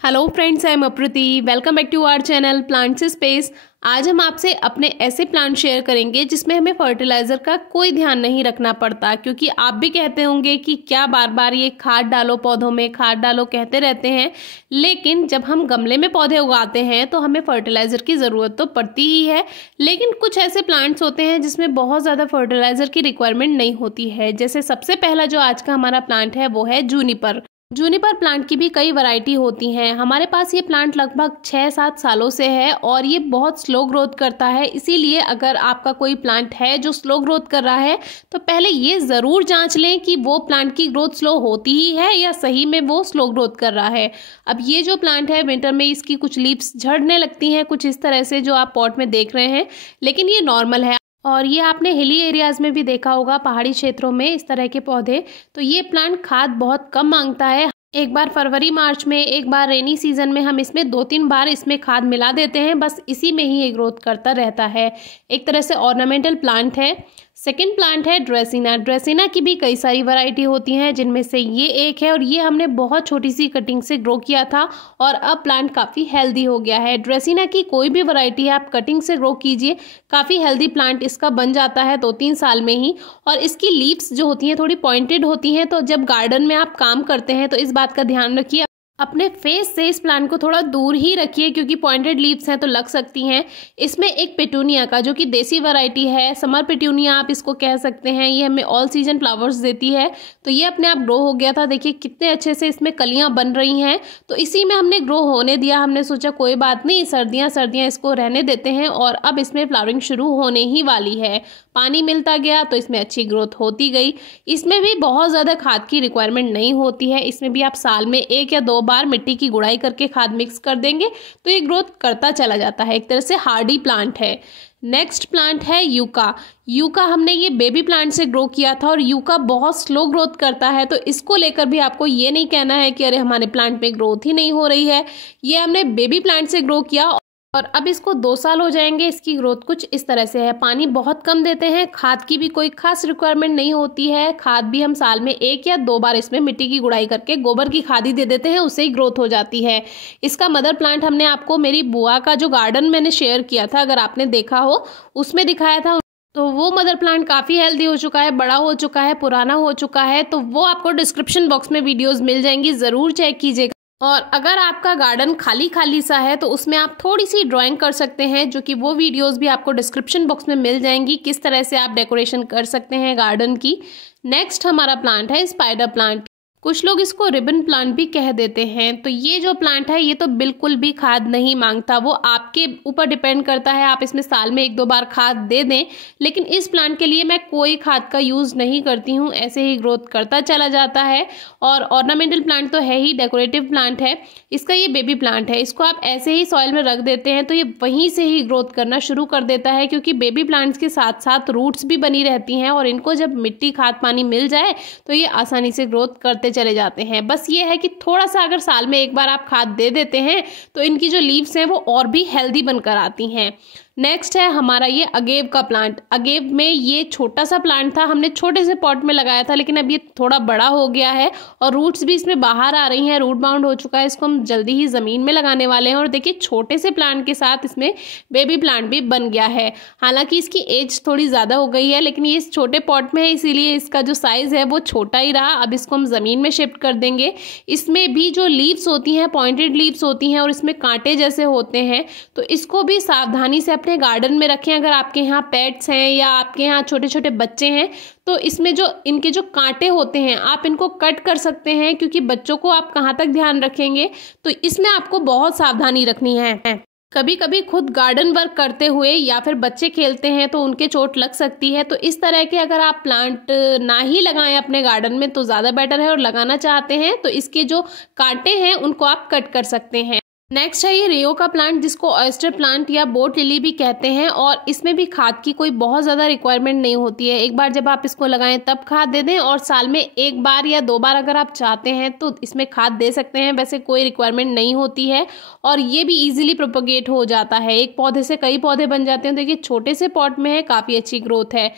Hello friends, I am Aprati. Welcome back to our channel Plants Space. आज हम आपसे अपने ऐसे प्लांट शेयर करेंगे जिसमें हमें फर्टिलाइज़र का कोई ध्यान नहीं रखना पड़ता, क्योंकि आप भी कहते होंगे कि क्या बार बार ये खाद डालो पौधों में, खाद डालो कहते रहते हैं। लेकिन जब हम गमले में पौधे उगाते हैं तो हमें फर्टिलाइज़र की ज़रूरत तो पड़ती ही है। लेकिन कुछ ऐसे प्लांट्स होते हैं जिसमें बहुत ज़्यादा फर्टिलाइज़र की रिक्वायरमेंट नहीं होती है। जैसे सबसे पहला जो आज का हमारा प्लांट है वो है जूनिपर। जूनिपर प्लांट की भी कई वैरायटी होती हैं। हमारे पास ये प्लांट लगभग 6-7 सालों से है और ये बहुत स्लो ग्रोथ करता है। इसीलिए अगर आपका कोई प्लांट है जो स्लो ग्रोथ कर रहा है तो पहले ये ज़रूर जांच लें कि वो प्लांट की ग्रोथ स्लो होती ही है या सही में वो स्लो ग्रोथ कर रहा है। अब ये जो प्लांट है विंटर में इसकी कुछ लीव्स झड़ने लगती हैं, कुछ इस तरह से जो आप पॉट में देख रहे हैं, लेकिन ये नॉर्मल है। और ये आपने हिली एरियाज़ में भी देखा होगा, पहाड़ी क्षेत्रों में इस तरह के पौधे। तो ये प्लांट खाद बहुत कम मांगता है। एक बार फरवरी मार्च में, एक बार रेनी सीजन में हम इसमें 2-3 बार इसमें खाद मिला देते हैं, बस इसी में ही ये ग्रोथ करता रहता है। एक तरह से ऑर्नामेंटल प्लांट है। सेकेंड प्लांट है ड्रेसिना। ड्रेसिना की भी कई सारी वैरायटी होती हैं, जिनमें से ये एक है और ये हमने बहुत छोटी सी कटिंग से ग्रो किया था और अब प्लांट काफ़ी हेल्दी हो गया है। ड्रेसिना की कोई भी वैरायटी है आप कटिंग से ग्रो कीजिए, काफ़ी हेल्दी प्लांट इसका बन जाता है 2-3 साल में ही। और इसकी लीव्स जो होती हैं थोड़ी पॉइंटेड होती हैं, तो जब गार्डन में आप काम करते हैं तो इस बात का ध्यान रखिए, अपने फेस से इस प्लांट को थोड़ा दूर ही रखिए, क्योंकि पॉइंटेड लीव्स हैं तो लग सकती हैं। इसमें एक पेटूनिया का, जो कि देसी वैरायटी है, समर पेटूनिया आप इसको कह सकते हैं, ये हमें ऑल सीजन फ्लावर्स देती है। तो ये अपने आप ग्रो हो गया था, देखिए कितने अच्छे से इसमें कलियां बन रही हैं। तो इसी में हमने ग्रो होने दिया। हमने सोचा कोई बात नहीं, सर्दियाँ इसको रहने देते हैं और अब इसमें फ्लावरिंग शुरू होने ही वाली है। पानी मिलता गया तो इसमें अच्छी ग्रोथ होती गई। इसमें भी बहुत ज़्यादा खाद की रिक्वायरमेंट नहीं होती है। इसमें भी आप साल में 1 या 2 बार मिट्टी की गुड़ाई करके खाद मिक्स कर देंगे तो ये ग्रोथ करता चला जाता है। एक तरह से हार्डी प्लांट है। नेक्स्ट प्लांट है यूका। यूका हमने ये बेबी प्लांट से ग्रो किया था और यूका बहुत स्लो ग्रोथ करता है, तो इसको लेकर भी आपको ये नहीं कहना है कि अरे हमारे प्लांट में ग्रोथ ही नहीं हो रही है। ये हमने बेबी प्लांट से ग्रो किया और अब इसको 2 साल हो जाएंगे। इसकी ग्रोथ कुछ इस तरह से है। पानी बहुत कम देते हैं, खाद की भी कोई खास रिक्वायरमेंट नहीं होती है। खाद भी हम साल में 1 या 2 बार इसमें मिट्टी की गुड़ाई करके गोबर की खाद ही दे देते हैं, उससे ही ग्रोथ हो जाती है। इसका मदर प्लांट हमने आपको मेरी बुआ का जो गार्डन मैंने शेयर किया था, अगर आपने देखा हो, उसमें दिखाया था। तो वो मदर प्लांट काफ़ी हेल्दी हो चुका है, बड़ा हो चुका है, पुराना हो चुका है। तो वो आपको डिस्क्रिप्शन बॉक्स में वीडियोज़ मिल जाएंगी, ज़रूर चेक कीजिएगा। और अगर आपका गार्डन खाली खाली सा है तो उसमें आप थोड़ी सी ड्राइंग कर सकते हैं, जो कि वो वीडियोस भी आपको डिस्क्रिप्शन बॉक्स में मिल जाएंगी, किस तरह से आप डेकोरेशन कर सकते हैं गार्डन की। नेक्स्ट हमारा प्लांट है स्पाइडर प्लांट। कुछ लोग इसको रिबन प्लांट भी कह देते हैं। तो ये जो प्लांट है ये तो बिल्कुल भी खाद नहीं मांगता, वो आपके ऊपर डिपेंड करता है, आप इसमें साल में 1-2 बार खाद दे दें। लेकिन इस प्लांट के लिए मैं कोई खाद का यूज़ नहीं करती हूँ, ऐसे ही ग्रोथ करता चला जाता है। और ऑर्नामेंटल प्लांट तो है ही, डेकोरेटिव प्लांट है। इसका ये बेबी प्लांट है, इसको आप ऐसे ही सॉइल में रख देते हैं तो ये वहीं से ही ग्रोथ करना शुरू कर देता है, क्योंकि बेबी प्लांट्स के साथ साथ रूट्स भी बनी रहती हैं और इनको जब मिट्टी खाद पानी मिल जाए तो ये आसानी से ग्रोथ करते चले जाते हैं। बस ये है कि थोड़ा सा अगर साल में 1 बार आप खाद दे देते हैं तो इनकी जो लीव्स हैं वो और भी हेल्दी बनकर आती हैं। नेक्स्ट है हमारा ये अगेव का प्लांट। अगेव में ये छोटा सा प्लांट था, हमने छोटे से पॉट में लगाया था, लेकिन अब ये थोड़ा बड़ा हो गया है और रूट्स भी इसमें बाहर आ रही हैं, रूट बाउंड हो चुका है। इसको हम जल्दी ही ज़मीन में लगाने वाले हैं। और देखिए छोटे से प्लांट के साथ इसमें बेबी प्लांट भी बन गया है। हालांकि इसकी एज थोड़ी ज़्यादा हो गई है, लेकिन ये इस छोटे पॉट में है, इसीलिए इसका जो साइज़ है वो छोटा ही रहा। अब इसको हम ज़मीन में शिफ्ट कर देंगे। इसमें भी जो लीव्स होती हैं पॉइंटेड लीव्स होती हैं और इसमें कांटे जैसे होते हैं, तो इसको भी सावधानी से अपने गार्डन में रखें। अगर आपके यहाँ पेट्स हैं या आपके यहाँ छोटे छोटे बच्चे हैं तो इसमें जो इनके जो कांटे होते हैं आप इनको कट कर सकते हैं, क्योंकि बच्चों को आप कहाँ तक ध्यान रखेंगे, तो इसमें आपको बहुत सावधानी रखनी है। कभी कभी खुद गार्डन वर्क करते हुए या फिर बच्चे खेलते हैं तो उनके चोट लग सकती है। तो इस तरह के अगर आप प्लांट ना ही लगाएं अपने गार्डन में तो ज़्यादा बेटर है। और लगाना चाहते हैं तो इसके जो कांटे हैं उनको आप कट कर सकते हैं। नेक्स्ट है ये रियो का प्लांट, जिसको ऑयस्टर प्लांट या बोट लिली भी कहते हैं। और इसमें भी खाद की कोई बहुत ज़्यादा रिक्वायरमेंट नहीं होती है। एक बार जब आप इसको लगाएं तब खाद दे दें और साल में 1 बार या 2 बार अगर आप चाहते हैं तो इसमें खाद दे सकते हैं। वैसे कोई रिक्वायरमेंट नहीं होती है और ये भी ईजिली प्रोपोगेट हो जाता है, एक पौधे से कई पौधे बन जाते हैं। देखिए छोटे से पॉट में है, काफ़ी अच्छी ग्रोथ है।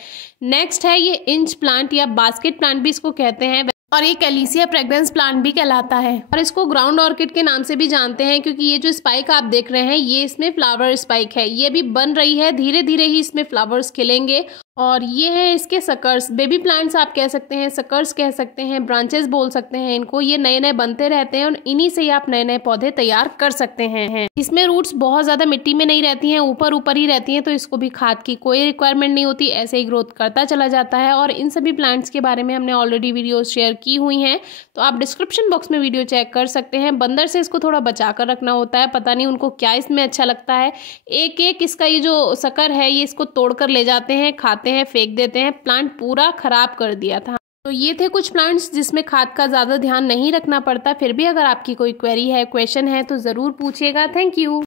नेक्स्ट है ये इंच प्लांट या बास्केट प्लांट भी इसको कहते हैं। और ये कैलिसिया फ्रेग्रेंस प्लांट भी कहलाता है और इसको ग्राउंड ऑर्किड के नाम से भी जानते हैं, क्योंकि ये जो स्पाइक आप देख रहे हैं ये इसमें फ्लावर स्पाइक है। ये भी बन रही है, धीरे धीरे ही इसमें फ्लावर्स खिलेंगे। और ये है इसके सकर्स, बेबी प्लांट्स आप कह सकते हैं, सकर्स कह सकते हैं, ब्रांचेस बोल सकते हैं इनको। ये नए नए बनते रहते हैं और इन्हीं से ही आप नए नए पौधे तैयार कर सकते हैं। इसमें रूट्स बहुत ज़्यादा मिट्टी में नहीं रहती हैं, ऊपर ऊपर ही रहती हैं, तो इसको भी खाद की कोई रिक्वायरमेंट नहीं होती, ऐसे ही ग्रोथ करता चला जाता है। और इन सभी प्लांट्स के बारे में हमने ऑलरेडी वीडियोज़ शेयर की हुई हैं, तो आप डिस्क्रिप्शन बॉक्स में वीडियो चेक कर सकते हैं। बंदर से इसको थोड़ा बचा कर रखना होता है, पता नहीं उनको क्या इसमें अच्छा लगता है। एक एक इसका ये जो शक्कर है ये इसको तोड़ कर ले जाते हैं, खाते हैं, फेंक देते हैं। प्लांट पूरा खराब कर दिया था। तो ये थे कुछ प्लांट्स जिसमें खाद का ज़्यादा ध्यान नहीं रखना पड़ता। फिर भी अगर आपकी कोई क्वेरी है, क्वेश्चन है तो ज़रूर पूछिएगा। Thank you.